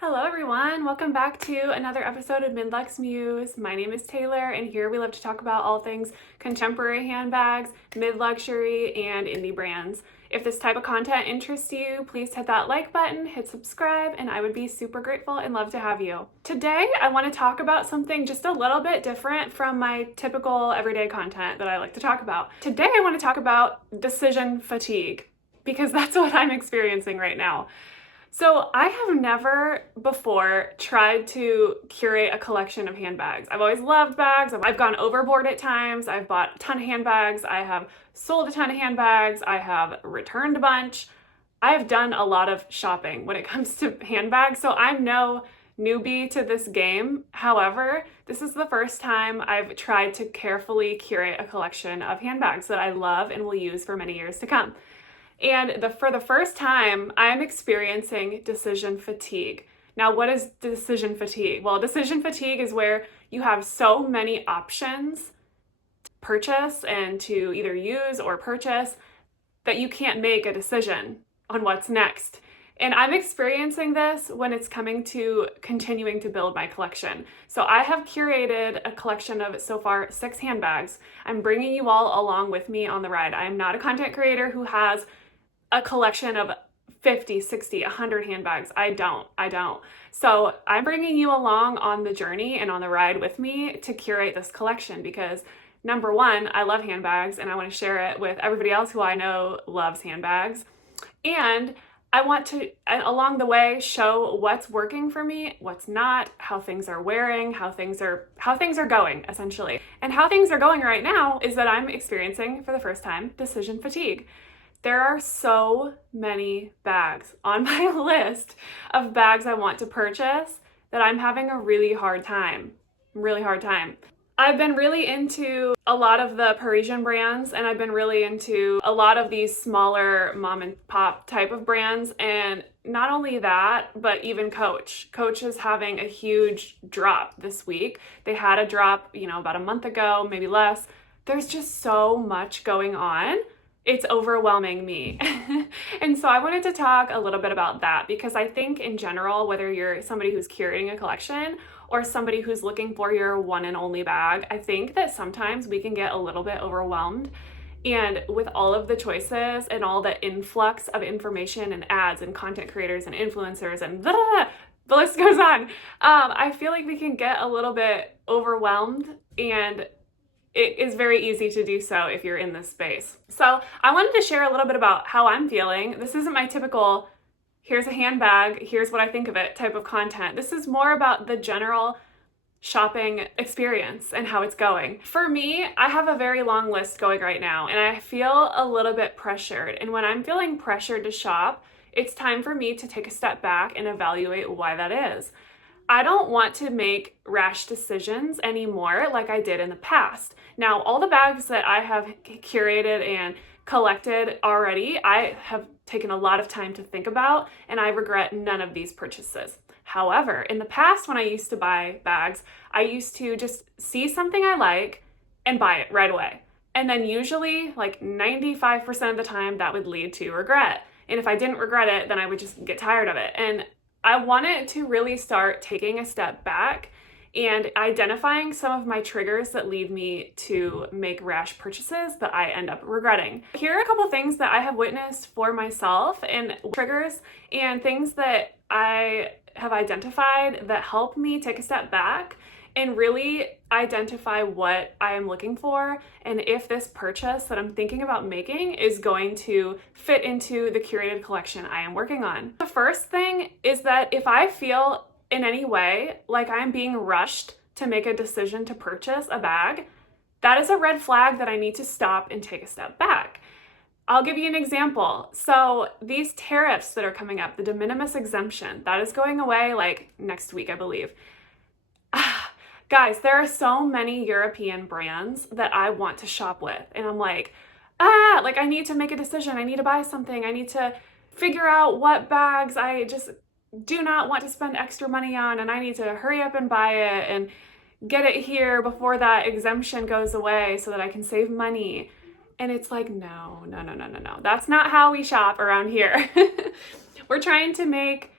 Hello everyone, welcome back to another episode of Midluxe Muse. My name is Taylor and here we love to talk about all things contemporary handbags, mid-luxury, and indie brands. If this type of content interests you, please hit that like button, hit subscribe, and I would be super grateful and love to have you. Today, I want to talk about something just a little bit different from my typical everyday content that I like to talk about. Today, I want to talk about decision fatigue because that's what I'm experiencing right now. So I have never before tried to curate a collection of handbags. I've always loved bags. I've gone overboard at times. I've bought a ton of handbags. I have sold a ton of handbags. I have returned a bunch. I have done a lot of shopping when it comes to handbags, so I'm no newbie to this game. However, this is the first time I've tried to carefully curate a collection of handbags that I love and will use for many years to come. And for the first time, I'm experiencing decision fatigue. Now, what is decision fatigue? Well, decision fatigue is where you have so many options to purchase and to either use or purchase that you can't make a decision on what's next. And I'm experiencing this when it's coming to continuing to build my collection. So I have curated a collection of so far 6 handbags. I'm bringing you all along with me on the ride. I'm not a content creator who has a collection of 50, 60, 100 handbags. I don't. So I'm bringing you along on the journey and on the ride with me to curate this collection because number one, I love handbags and I want to share it with everybody else who I know loves handbags. And I want to, along the way, show what's working for me, what's not, how things are wearing, how things are going, essentially. And how things are going right now is that I'm experiencing, for the first time, decision fatigue. There are so many bags on my list of bags I want to purchase that I'm having a really hard time. I've been really into a lot of the Parisian brands and I've been really into a lot of these smaller mom and pop type of brands, and not only that, but even Coach. Coach is having a huge drop this week. They had a drop, about a month ago, maybe less. There's just so much going on. It's overwhelming me. And so I wanted to talk a little bit about that because I think in general, whether you're somebody who's curating a collection or somebody who's looking for your one and only bag, I think that sometimes we can get a little bit overwhelmed. And with all of the choices and all the influx of information and ads and content creators and influencers and the list goes on, I feel like we can get a little bit overwhelmed, and it is very easy to do so if you're in this space. So I wanted to share a little bit about how I'm feeling. This isn't my typical, here's a handbag, here's what I think of it type of content. This is more about the general shopping experience and how it's going. For me, I have a very long list going right now and I feel a little bit pressured. And when I'm feeling pressured to shop, it's time for me to take a step back and evaluate why that is. I don't want to make rash decisions anymore like I did in the past. Now, all the bags that I have curated and collected already, I have taken a lot of time to think about, and I regret none of these purchases. However, in the past when I used to buy bags, I used to just see something I like and buy it right away. And then usually like 95% of the time that would lead to regret. And if I didn't regret it, then I would just get tired of it. And I wanted to really start taking a step back and identifying some of my triggers that lead me to make rash purchases that I end up regretting. Here are a couple things that I have witnessed for myself and triggers and things that I have identified that help me take a step back and really identify what I am looking for and if this purchase that I'm thinking about making is going to fit into the curated collection I am working on. The first thing is that if I feel in any way like I'm being rushed to make a decision to purchase a bag, that is a red flag that I need to stop and take a step back. I'll give you an example. So these tariffs that are coming up, the de minimis exemption, that is going away like next week, I believe. Guys, there are so many European brands that I want to shop with. And I'm like I need to make a decision. I need to buy something. I need to figure out what bags I just do not want to spend extra money on. And I need to hurry up and buy it and get it here before that exemption goes away so that I can save money. And it's like, no. That's not how we shop around here. We're trying to make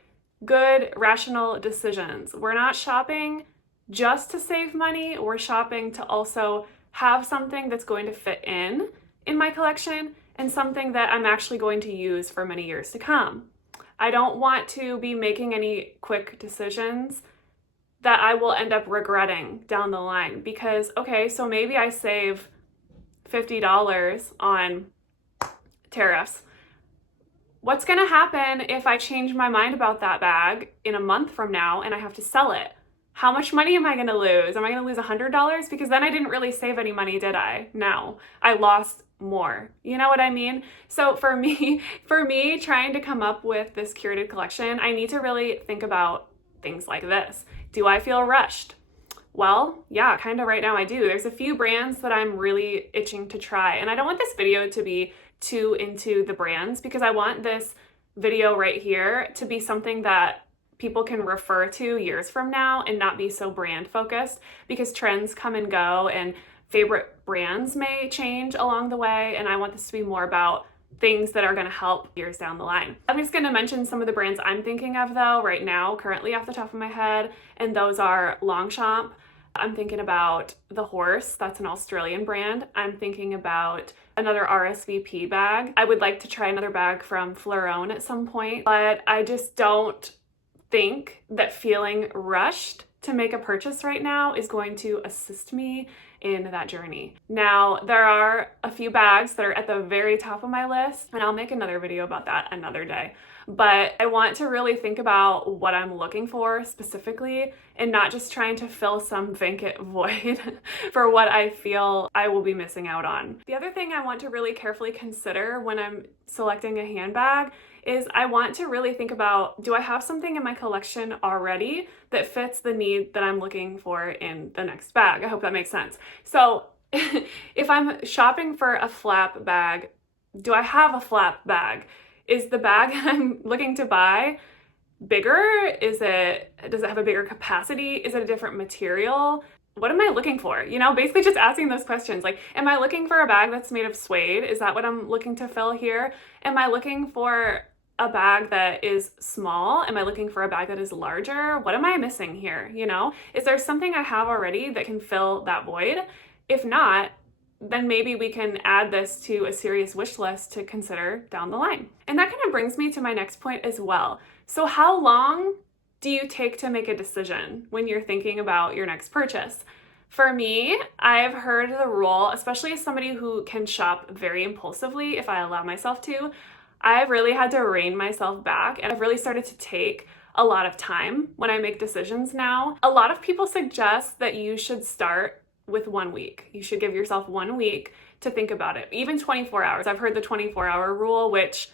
good, rational decisions. We're not shopping just to save money. We're shopping to also have something that's going to fit in my collection and something that I'm actually going to use for many years to come. I don't want to be making any quick decisions that I will end up regretting down the line because, okay, so maybe I save $50 on tariffs. What's gonna happen if I change my mind about that bag in a month from now and I have to sell it? How much money am I gonna lose? Am I gonna lose $100? Because then I didn't really save any money, did I? No, I lost more. You know what I mean? So for me, trying to come up with this curated collection, I need to really think about things like this. Do I feel rushed? Well, yeah, kind of right now I do. There's a few brands that I'm really itching to try, and I don't want this video to be too into the brands because I want this video right here to be something that people can refer to years from now and not be so brand focused because trends come and go and favorite brands may change along the way, and I want this to be more about things that are going to help years down the line. I'm just going to mention some of the brands I'm thinking of though right now, currently off the top of my head, and those are Longchamp. I'm thinking about The Horse, that's an Australian brand. I'm thinking about another RSVP bag. I would like to try another bag from Fleuron at some point, but I just don't think that feeling rushed to make a purchase right now is going to assist me in that journey. Now, there are a few bags that are at the very top of my list, and I'll make another video about that another day. But I want to really think about what I'm looking for specifically and not just trying to fill some vacant void for what I feel I will be missing out on. The other thing I want to really carefully consider when I'm selecting a handbag is I want to really think about, do I have something in my collection already that fits the need that I'm looking for in the next bag? I hope that makes sense. So if I'm shopping for a flap bag, do I have a flap bag? Is the bag I'm looking to buy bigger? Does it have a bigger capacity? Is it a different material? What am I looking for? You know, basically just asking those questions. Like, am I looking for a bag that's made of suede? Is that what I'm looking to fill here? Am I looking for a bag that is small? Am I looking for a bag that is larger? What am I missing here? You know, is there something I have already that can fill that void? If not, then maybe we can add this to a serious wish list to consider down the line. And that kind of brings me to my next point as well. So how long do you take to make a decision when you're thinking about your next purchase? For me, I've heard the rule, especially as somebody who can shop very impulsively if I allow myself to, I've really had to rein myself back, and I've really started to take a lot of time when I make decisions now. A lot of people suggest that you should start with 1 week. You should give yourself 1 week to think about it, even 24 hours. I've heard the 24-hour rule, which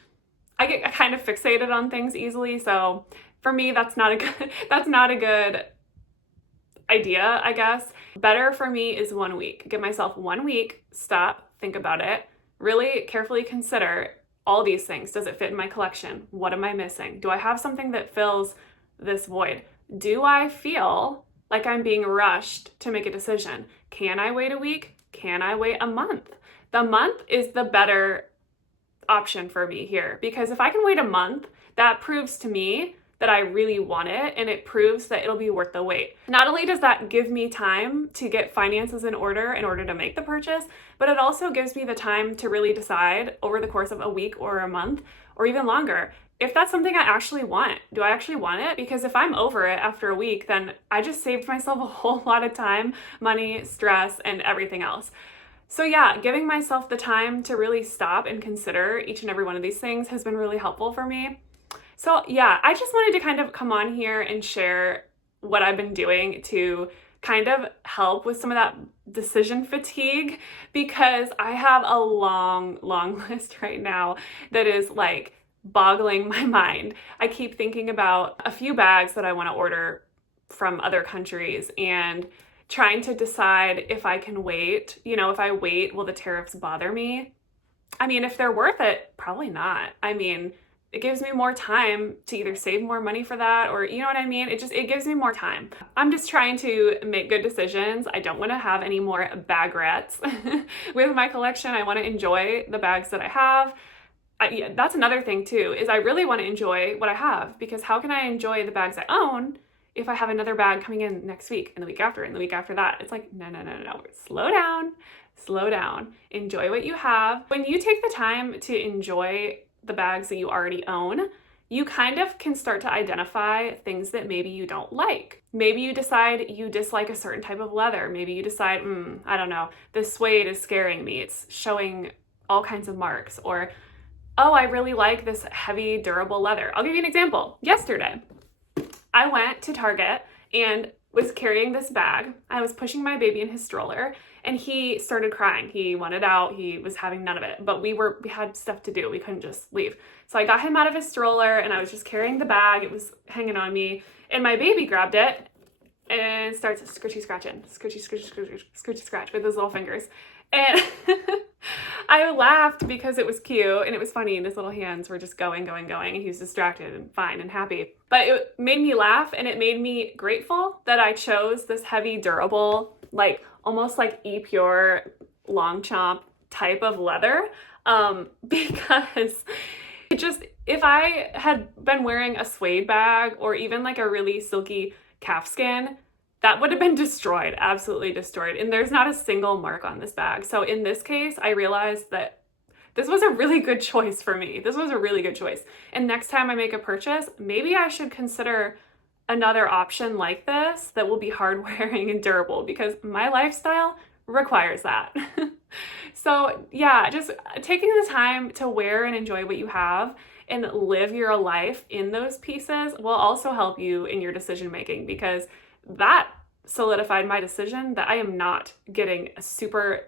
I get kind of fixated on things easily. So for me, that's not a good idea, I guess. Better for me is 1 week. Give myself 1 week, stop, think about it, really carefully consider all these things. Does it fit in my collection? What am I missing? Do I have something that fills this void? Do I feel like I'm being rushed to make a decision? Can I wait a week? Can I wait a month? The month is the better option for me here, because if I can wait a month, that proves to me that I really want it, and it proves that it'll be worth the wait. Not only does that give me time to get finances in order to make the purchase, but it also gives me the time to really decide over the course of a week or a month or even longer if that's something I actually want. Do I actually want it? Because if I'm over it after a week, then I just saved myself a whole lot of time, money, stress, and everything else. So yeah, giving myself the time to really stop and consider each and every one of these things has been really helpful for me. So yeah, I just wanted to kind of come on here and share what I've been doing to kind of help with some of that decision fatigue, because I have a long list right now that is like boggling my mind. I keep thinking about a few bags that I want to order from other countries and trying to decide if I can wait. You know, if I wait, will the tariffs bother me? I mean, if they're worth it, probably not. I mean, it gives me more time to either save more money for that, or you know what I mean? It gives me more time. I'm just trying to make good decisions. I don't want to have any more bag regrets with my collection. I want to enjoy the bags that I have. Yeah, that's another thing too, is I really want to enjoy what I have, because how can I enjoy the bags I own if I have another bag coming in next week and the week after and the week after that? It's like, no, no, no, no, no. Slow down, slow down. Enjoy what you have. When you take the time to enjoy the bags that you already own, you kind of can start to identify things that maybe you don't like. Maybe you decide you dislike a certain type of leather. Maybe you decide, I don't know, this suede is scaring me. It's showing all kinds of marks. Or, oh, I really like this heavy, durable leather. I'll give you an example. Yesterday, I went to Target and was carrying this bag. I was pushing my baby in his stroller and he started crying. He wanted out. He was having none of it, but we had stuff to do. We couldn't just leave. So I got him out of his stroller and I was just carrying the bag. It was hanging on me and my baby grabbed it and starts scratchy scratching, scratchy scratch with his little fingers. And I laughed because it was cute and it was funny, and his little hands were just going, and he was distracted and fine and happy. But it made me laugh, and it made me grateful that I chose this heavy, durable, like almost like E-Pure long chomp type of leather, because it just, if I had been wearing a suede bag or even like a really silky calfskin, that would have been destroyed, absolutely destroyed. And there's not a single mark on this bag. So in this case, I realized that this was a really good choice for me. This was a really good choice. And next time I make a purchase, maybe I should consider another option like this that will be hard wearing and durable, because my lifestyle requires that. So yeah, just taking the time to wear and enjoy what you have and live your life in those pieces will also help you in your decision making, because that solidified my decision that I am not getting a super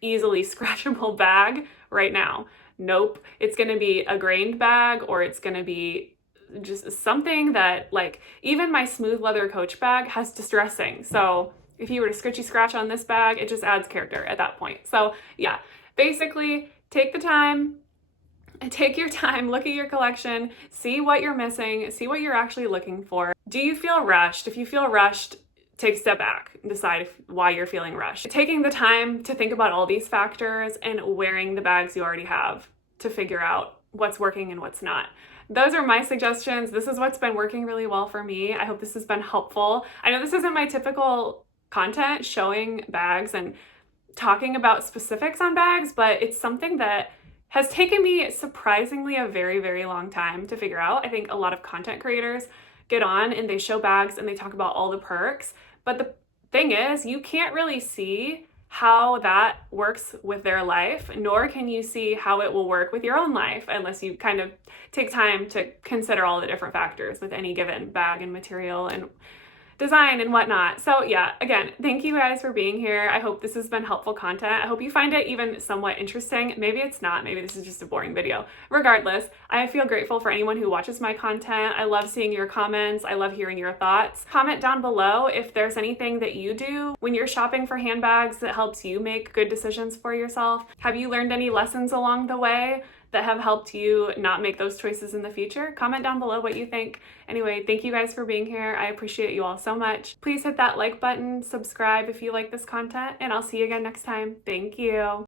easily scratchable bag right now. Nope. It's going to be a grained bag, or it's going to be just something that, like, even my smooth leather Coach bag has distressing. So if you were to scratchy scratch on this bag, it just adds character at that point. So yeah, basically take the time. Take your time, look at your collection, see what you're missing, see what you're actually looking for. Do you feel rushed? If you feel rushed, take a step back and decide why you're feeling rushed. Taking the time to think about all these factors and wearing the bags you already have to figure out what's working and what's not. Those are my suggestions. This is what's been working really well for me. I hope this has been helpful. I know this isn't my typical content, showing bags and talking about specifics on bags, but it's something that has taken me surprisingly a very, very long time to figure out. I think a lot of content creators get on and they show bags and they talk about all the perks, but the thing is, you can't really see how that works with their life, nor can you see how it will work with your own life unless you kind of take time to consider all the different factors with any given bag and material and design and whatnot. So yeah, again, thank you guys for being here. I hope this has been helpful content. I hope you find it even somewhat interesting. Maybe it's not. Maybe this is just a boring video. Regardless, I feel grateful for anyone who watches my content. I love seeing your comments. I love hearing your thoughts. Comment down below if there's anything that you do when you're shopping for handbags that helps you make good decisions for yourself. Have you learned any lessons along the way that have helped you not make those choices in the future? Comment down below what you think. Anyway, thank you guys for being here. I appreciate you all so much. Please hit that like button, subscribe if you like this content, and I'll see you again next time. Thank you.